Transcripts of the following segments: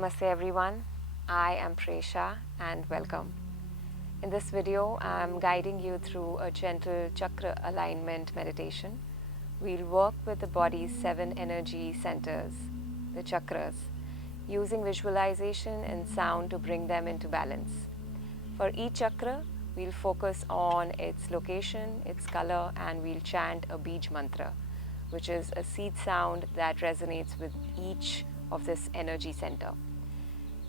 Namaste everyone, I am Presha and welcome. In this video, I am guiding you through a gentle chakra alignment meditation. We'll work with the body's 7 energy centers, the chakras, using visualization and sound to bring them into balance. For each chakra, we'll focus on its location, its color, and we'll chant a Beej mantra, which is a seed sound that resonates with each of this energy center.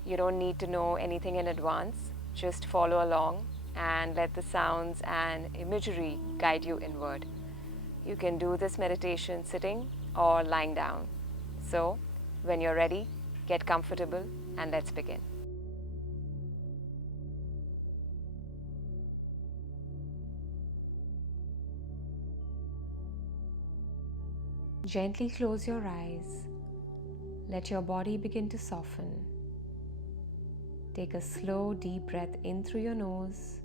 You don't need to know anything in advance, just follow along and let the sounds and imagery guide you inward. You can do this meditation sitting or lying down. So, when you're ready, get comfortable and let's begin. Gently close your eyes. Let your body begin to soften. Take a slow, deep breath in through your nose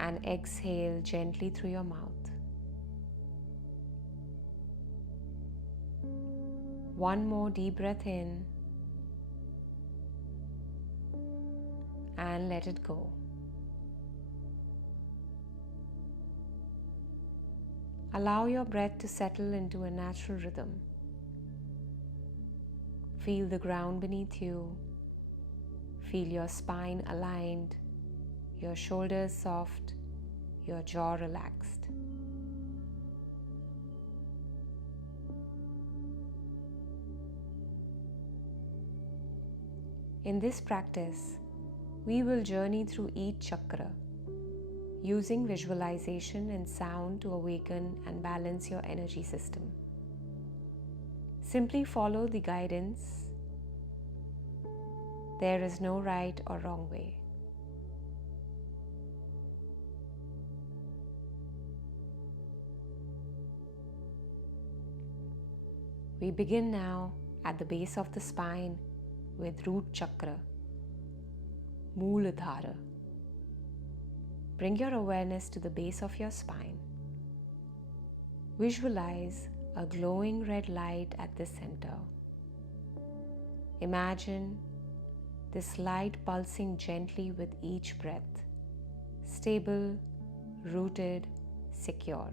and exhale gently through your mouth. One more deep breath in and let it go. Allow your breath to settle into a natural rhythm. Feel the ground beneath you. Feel your spine aligned, your shoulders soft, your jaw relaxed. In this practice, we will journey through each chakra, using visualization and sound to awaken and balance your energy system. Simply follow the guidance. There is no right or wrong way. We begin now at the base of the spine with root chakra, Mooladhara. Bring your awareness to the base of your spine. Visualize a glowing red light at the center. Imagine this light pulsing gently with each breath, stable, rooted, secure.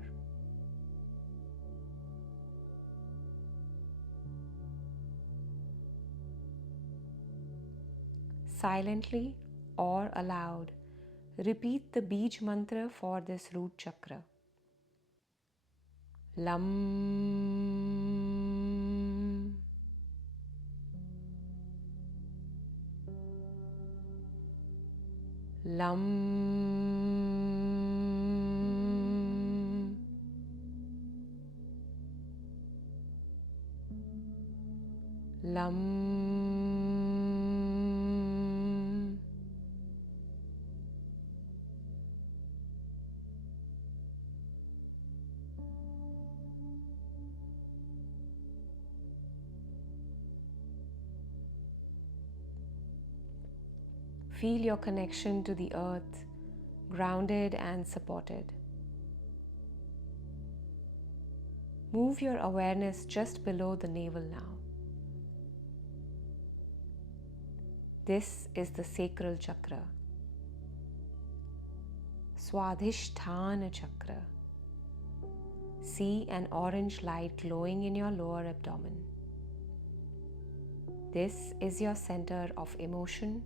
Silently or aloud, repeat the Beej mantra for this root chakra. Lam. Lam. Lam. Feel your connection to the earth, grounded and supported. Move your awareness just below the navel now. This is the sacral chakra, Swadhisthana chakra. See an orange light glowing in your lower abdomen. This is your center of emotion,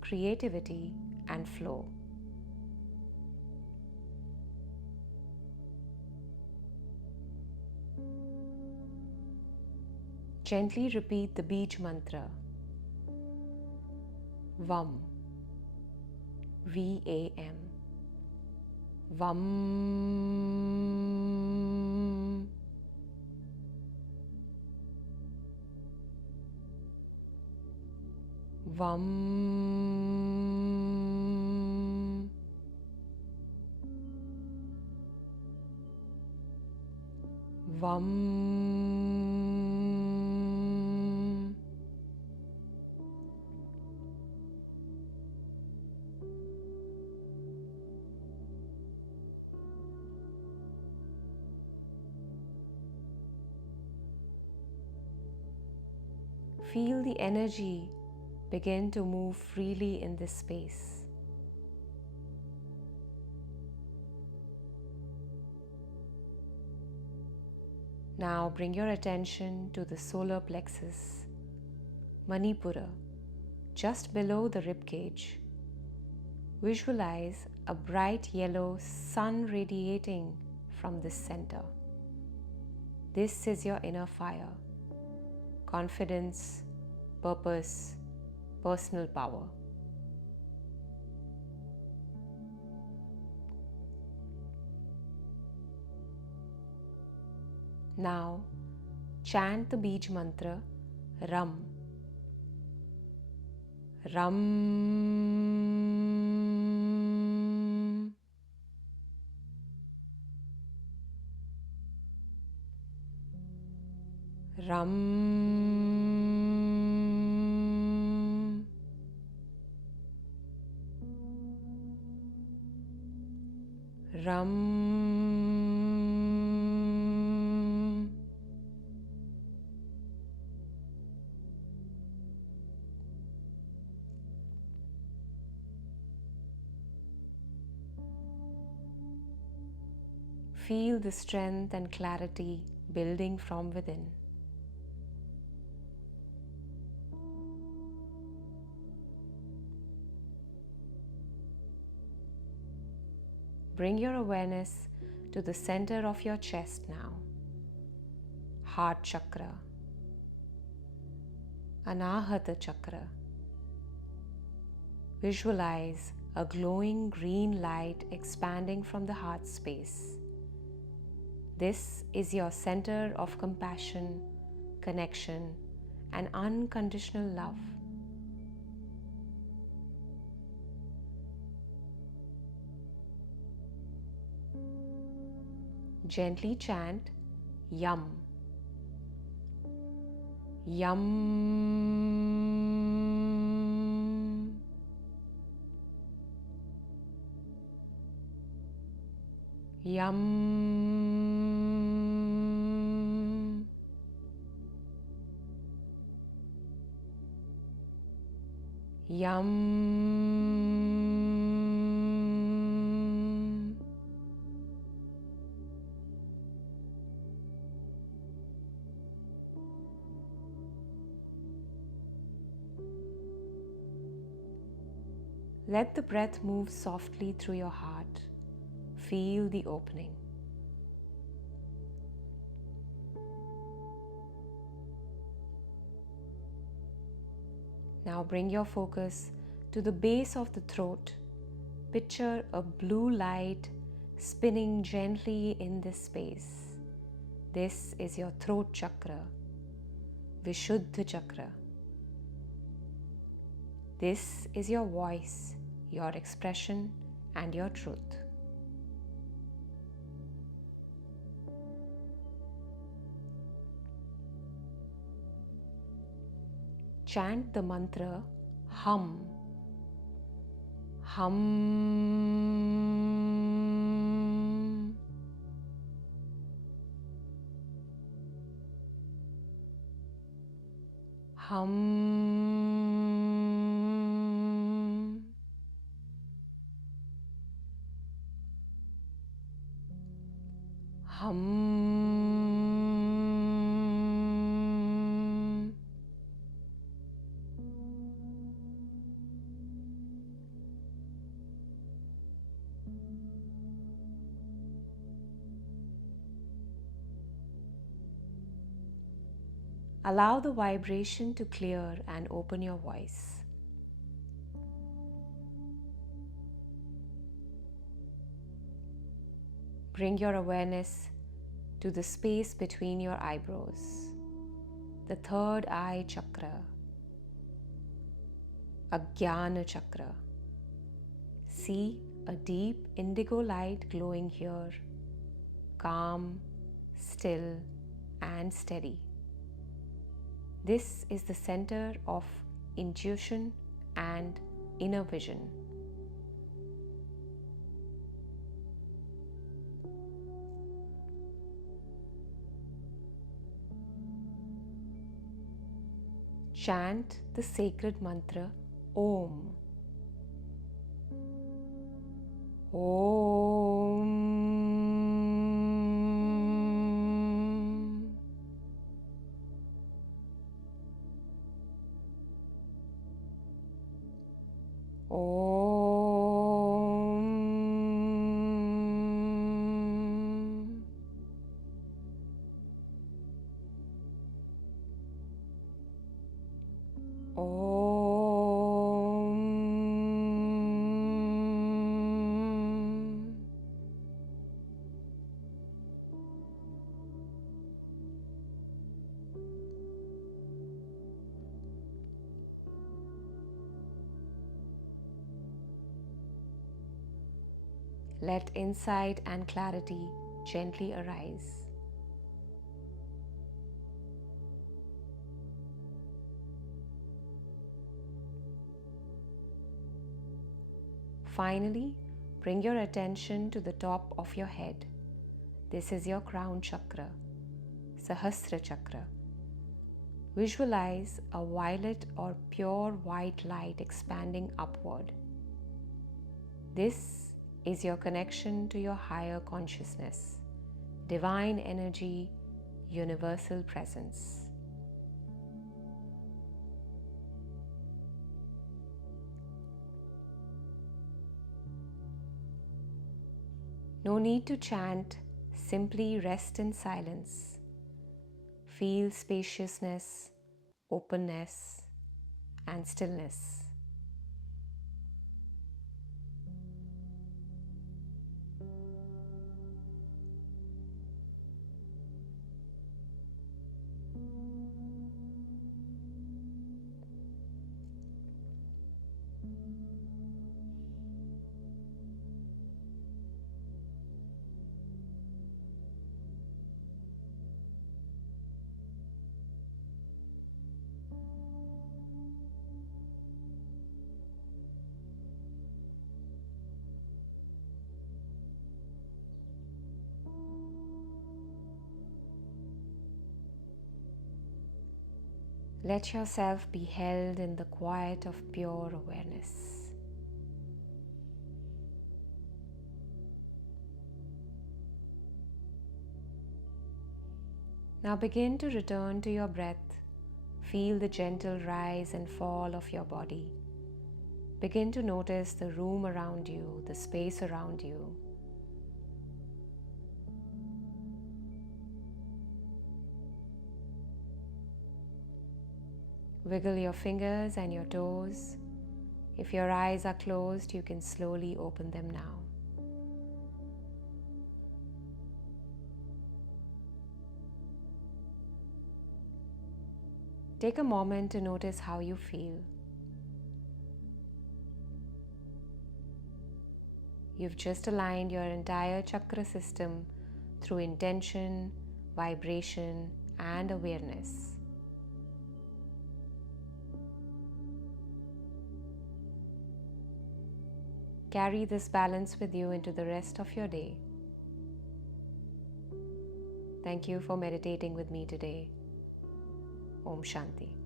creativity, and flow. Gently repeat the Beej mantra. Vam. V-A-M. Vam. Vam. Vam. Feel the energy begin to move freely in this space. Now bring your attention to the solar plexus, Manipura, just below the rib cage. Visualize a bright yellow sun radiating from this center. This is your inner fire, confidence, purpose, personal power. Now, chant the Beej mantra, Ram. Ram. Ram. Ram. Feel the strength and clarity building from within. Bring your awareness to the center of your chest now. Heart chakra, Anahata chakra. Visualize a glowing green light expanding from the heart space. This is your center of compassion, connection, and unconditional love. Gently chant Yum. Yum. Yum. Yum. Let the breath move softly through your heart. Feel the opening. Now bring your focus to the base of the throat. Picture a blue light spinning gently in this space. This is your throat chakra, Vishuddha chakra. This is your voice, your expression, and your truth. Chant the mantra Hum. Hum. Hum. Hum. Allow the vibration to clear and open your voice. Bring your awareness to the space between your eyebrows, the third eye chakra, Ajnana chakra. See a deep indigo light glowing here, calm, still, and steady. This is the center of intuition and inner vision. chant the sacred mantra Om. Om. Om. Om. Let insight and clarity gently arise. Finally, bring your attention to the top of your head. This is your crown chakra, Sahasra chakra. Visualize a violet or pure white light expanding upward. This is your connection to your higher consciousness, divine energy, universal presence. No need to chant, simply rest in silence. Feel spaciousness, openness, and stillness. Let yourself be held in the quiet of pure awareness. Now begin to return to your breath. Feel the gentle rise and fall of your body. Begin to notice the room around you, the space around you. Wiggle your fingers and your toes. If your eyes are closed, you can slowly open them now. Take a moment to notice how you feel. You've just aligned your entire chakra system through intention, vibration, and awareness. Carry this balance with you into the rest of your day. Thank you for meditating with me today. Om Shanti.